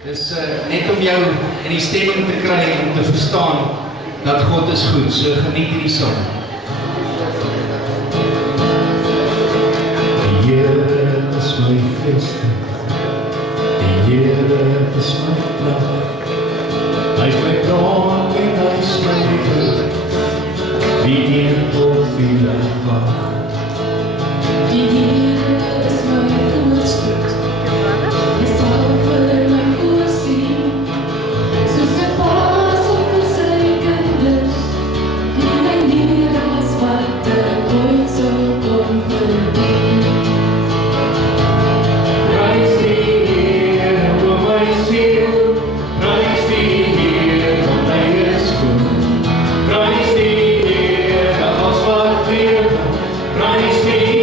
Dis net om jou in die stemming te kry om te verstaan dat God is goed, so geniet hierdie song. Die Here is my vesting, die Here is my krag, hy is my bron en hy is my liefde, wie een tot wie ek wag. Die Here is my voorspoed, hy sal vir my voorsien, soos 'n paas op sy kinders, en hy meer as wat ek ooit sou kon verdien. Prys die Here, o my siel, prys die Here, want hy is goed. Prys die Here, as wat leef, prys die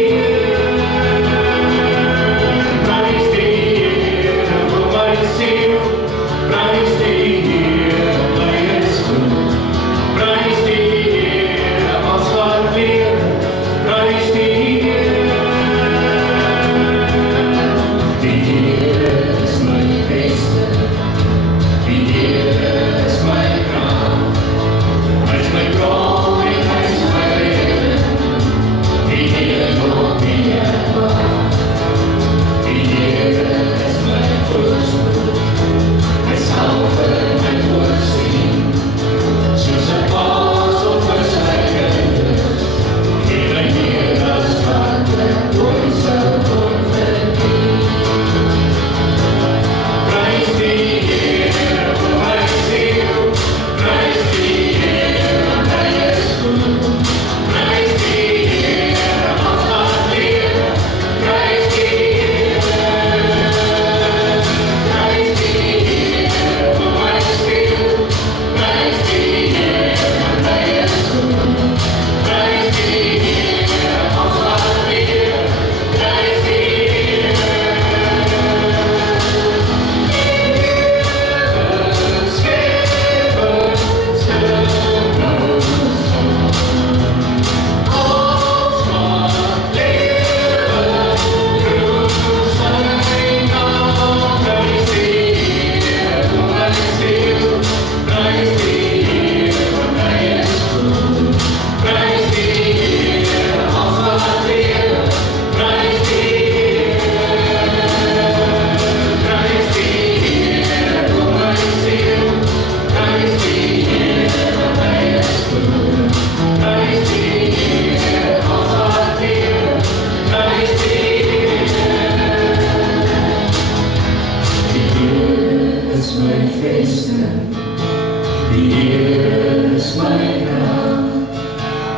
die Here is my krag,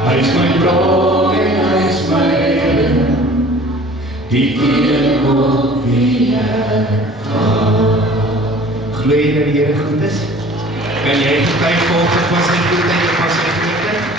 hy is my bron en hy is my redder, die een op wie ek glo jy dat die Here goed is? Kan jy getuig volgens van sy goedheid en van sy goedheid?